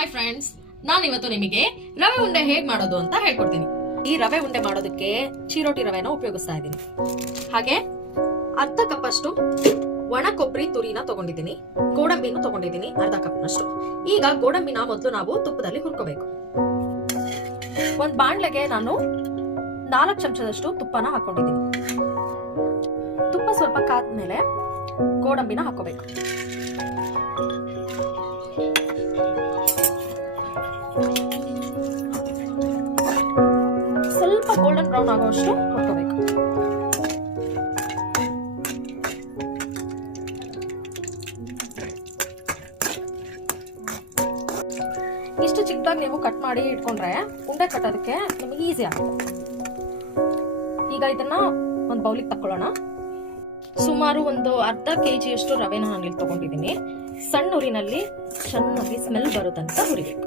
Hi friends, ನಾನು ಇವತ್ತು ನಿಮಗೆ ರವೆ ಉಂಡೆ ಹೇಗೆ ಮಾಡೋದು ಅಂತ ಹೇಳ್ಕೊಡ್ತೀನಿ. ಈ ರವೆ ಉಂಡೆ ಮಾಡೋದಕ್ಕೆ ಚಿರೋಟಿ ರವೆನ ಉಪಯೋಗಿಸ್ತಾ ಇದ್ದೀನಿ. ಹಾಗೆ ಅರ್ಧ ಕಪ್ ಅಷ್ಟು ಒಣ ಕೊಬ್ಬರಿ ತುರಿನ ತಗೊಂಡಿದ್ದೀನಿ, ಗೋಡಂಬಿನೂ ತಗೊಂಡಿದ್ದೀನಿ ಅರ್ಧ ಕಪ್ನಷ್ಟು. ಈಗ ಗೋಡಂಬಿನ ಮೊದಲು ನಾವು ತುಪ್ಪದಲ್ಲಿ ಹುರ್ಕೋಬೇಕು. ಒಂದು ಬಾಣಲೆಗೆ ನಾನು 4 ಚಮಚದಷ್ಟು ತುಪ್ಪನ ಹಾಕೊಂಡಿದ್ದೀನಿ. ತುಪ್ಪ ಸ್ವಲ್ಪ ಕಾದ್ಮೇಲೆ ಗೋಡಂಬಿನ ಹಾಕೋಬೇಕು. ಸ್ವಲ್ಪ ಗೋಲ್ಡನ್ ಬ್ರೌನ್ ಆಗುವಷ್ಟು ಹುರ್ಕೋಬೇಕು. ಇಷ್ಟು ಚಿಕ್ಕದಾಗಿ ನೀವು ಕಟ್ ಮಾಡಿ ಇಟ್ಕೊಂಡ್ರೆ ಉಂಡೆ ಕಟ್ಟೋದಕ್ಕೆ ನಿಮಗೆ ಈಸಿ ಆಗುತ್ತೆ. ಈಗ ಇದನ್ನ ಒಂದು ಬೌಲಿಗೆ ತಕೊಳ್ಳೋಣ. ಸುಮಾರು ಒಂದು ಅರ್ಧ ಕೆಜಿಯಷ್ಟು ರವೆನ ನಾನು ಇಲ್ಲಿ ತಗೊಂಡಿದ್ದೀನಿ. ಸಣ್ಣ ಉರಿನಲ್ಲಿ ಚೆನ್ನಾಗಿ ಸ್ಮೆಲ್ ಬರುತ್ತಂತ ಹುರಿಬೇಕು.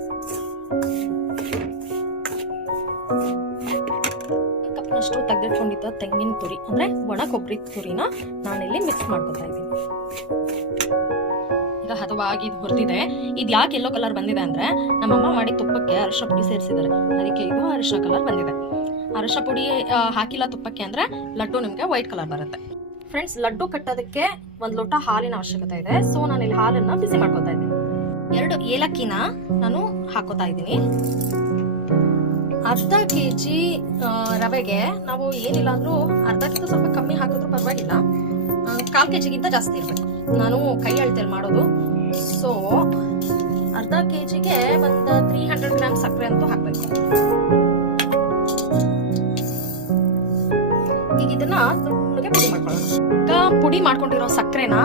ಕಪ್ನಷ್ಟು ತೆಗೆದಿಟ್ಕೊಂಡಿದ್ದ ತೆಂಗಿನ ತುರಿ ಅಂದ್ರೆ ಒಣ ಕೊಬ್ಬರಿ ತುರಿನ ನಾನಿಲ್ಲಿ ಮಿಕ್ಸ್ ಮಾಡ್ಕೊತಾ ಇದ್ದೀನಿ. ಈಗ ಹದವಾಗಿ ಇದು ಹುರಿದಿದೆ. ಇದು ಯಾಕೆ ಯೆಲ್ಲೋ ಕಲರ್ ಬಂದಿದೆ ಅಂದ್ರೆ ನಮ್ಮಮ್ಮ ಮಾಡಿ ತುಪ್ಪಕ್ಕೆ ಅರಿಶಿನ ಪುಡಿ ಸೇರಿಸಿದ್ದಾರೆ, ಅದಕ್ಕೆ ಇದು ಅರಿಶಿನ ಕಲರ್ ಬಂದಿದೆ. ಅರಿಶಿನ ಪುಡಿ ಹಾಕಿಲ್ಲ ತುಪ್ಪಕ್ಕೆ ಅಂದ್ರೆ ಲಡ್ಡು ನಿಮ್ಗೆ ವೈಟ್ ಕಲರ್ ಬರುತ್ತೆ. ಫ್ರೆಂಡ್ಸ್, ಲಡ್ಡು ಕಟ್ಟೋದಕ್ಕೆ 1 ಲೋಟ ಹಾಲಿನ ಅವಶ್ಯಕತೆ ಇದೆ. ಸೊ ನಾನು ಇಲ್ಲಿ ಹಾಲನ್ನ ಬಿಸಿ ಮಾಡ್ಕೊತಾ ಇದ್ದೀನಿ. 2 ಏಲಕ್ಕಿನ ನಾನು ಹಾಕೋತಾ ಇದ್ದೀನಿ. ಅರ್ಧ ಕೆಜಿ ರವೆಗೆ ನಾವು ಏನಿಲ್ಲ ಅಂದ್ರೂ ಅರ್ಧಕ್ಕಿಂತ ಸ್ವಲ್ಪ ಕಮ್ಮಿ ಹಾಕಿದ್ರು ಪರವಾಗಿಲ್ಲ. 1/4 ಕೆಜಿಗಿಂತ ಜಾಸ್ತಿ ಇರಬೇಕು. ನಾನು ಕೈ ಅಳತೆಯಲ್ಲಿ ಮಾಡೋದು. ಸೊ ಅರ್ಧ ಕೆಜಿಗೆ ಒಂದು 300 ಗ್ರಾಮ್ ಸಕ್ಕರೆ ಅಂತೂ ಹಾಕಬೇಕು. ಈಗ ಇದನ್ನ ನುಣ್ಣಗೆ ಪುಡಿ ಮಾಡ್ಕೊಳ್ಳೋಣ. ಈಗ ಪುಡಿ ಮಾಡ್ಕೊಂಡಿರೋ ಸಕ್ಕರೆನ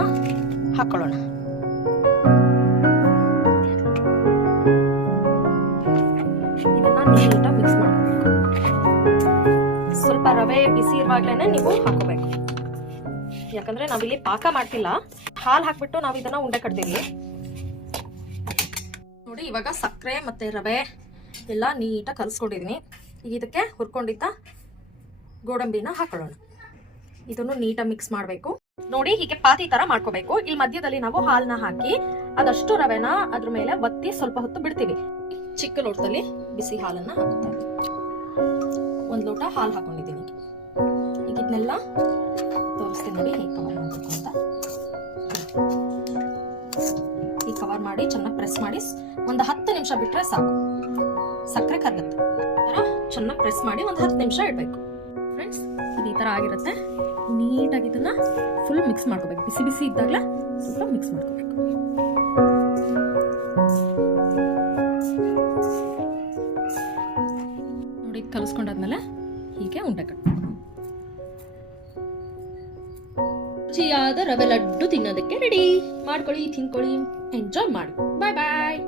ಹಾಕೊಳ್ಳೋಣ. ಇದನ್ನ ನೀಟಾಗಿ ಮಿಕ್ಸ್ ಮಾಡ್ಕೋಬೇಕು. ಸ್ವಲ್ಪ ರವೆ ಬಿಸಿ ಇರುವಾಗ್ಲೇನೆ ನೀವು ಹಾಕೋಬೇಕು, ಯಾಕಂದ್ರೆ ನಾವಿಲ್ಲಿ ಪಾಕ ಮಾಡ್ತಿಲ್ಲ. ಹಾಲು ಹಾಕ್ಬಿಟ್ಟು ನಾವು ಇದನ್ನ ಉಂಡೆ ಕಟ್ತೀವಿ ನೋಡಿ. ಇವಾಗ ಸಕ್ಕರೆ ಮತ್ತೆ ರವೆ ಎಲ್ಲ ನೀಟಾಗಿ ಕಲಸ್ಕೊಂಡಿದೀನಿ. ಈಗ ಇದಕ್ಕೆ ಹುರ್ಕೊಂಡಿದ್ದ ಗೋಡಂಬಿನ ಹಾಕೊಳ್ಳೋಣ. ಇದನ್ನು ನೀಟಾಗಿ ಮಿಕ್ಸ್ ಮಾಡಬೇಕು ನೋಡಿ. ಹೀಗೆ ಪಾತಿ ತರ ಮಾಡ್ಕೋಬೇಕು. ಇಲ್ಲಿ ಮಧ್ಯದಲ್ಲಿ ನಾವು ಹಾಲನ್ನ ಹಾಕಿ ಅದಷ್ಟು ರವೆನ ಅದ್ರ ಮೇಲೆ ಒತ್ತಿ ಸ್ವಲ್ಪ ಹೊತ್ತು ಬಿಡ್ತೀವಿ. ಚಿಕ್ಕ ಲೋಟದಲ್ಲಿ ಬಿಸಿ ಹಾಲನ್ನ ಹಾಕುತ್ತಾ 1 ಲೋಟ ಹಾಲು ಹಾಕೊಂಡಿದ್ದೀನಿ. ಈಗ ಇದನ್ನೆಲ್ಲ ತೋರಿಸ್ತೀನಿ ನೋಡಿ ಹೇಗೆ ಕವರ್ ಮಾಡಬೇಕು ಅಂತ. ಈಗ ಕವರ್ ಮಾಡಿ ಚೆನ್ನಾಗಿ ಪ್ರೆಸ್ ಮಾಡಿ ಒಂದು 10 ನಿಮಿಷ ಬಿಟ್ರೆ ಸಾಕು, ಸಕ್ಕರೆ ಕರಗುತ್ತೆ. ಚೆನ್ನಾಗಿ ಪ್ರೆಸ್ ಮಾಡಿ ಒಂದು 10 ನಿಮಿಷ ಇಡಬೇಕು. ಫ್ರೆಂಡ್ಸ್, ಇದು ಈ ತರ ಆಗಿರುತ್ತೆ. ನೀಟಾಗಿ ಇದನ್ನ ಫುಲ್ ಮಿಕ್ಸ್ ಮಾಡ್ಕೋಬೇಕು. ಬಿಸಿ ಬಿಸಿ ಇದ್ದಾಗಲೇ ಸ್ವಲ್ಪ ಮಿಕ್ಸ್ ಮಾಡ್ಕೋಬೇಕು. ನೋಡಿ, ಕಲಿಸ್ಕೊಂಡಾದ್ಮೇಲೆ ಹೀಗೆ ಉಂಡೆ ಕಟ್ಟಬೇಕು. ರುಚಿಯಾದ ರವೆ ಲಡ್ಡು ತಿನ್ನೋದಕ್ಕೆ ರೆಡಿ. ಮಾಡ್ಕೊಳ್ಳಿ, ತಿನ್ಕೊಳ್ಳಿ, ಎಂಜಾಯ್ ಮಾಡಿ. ಬಾಯ್ ಬಾಯ್.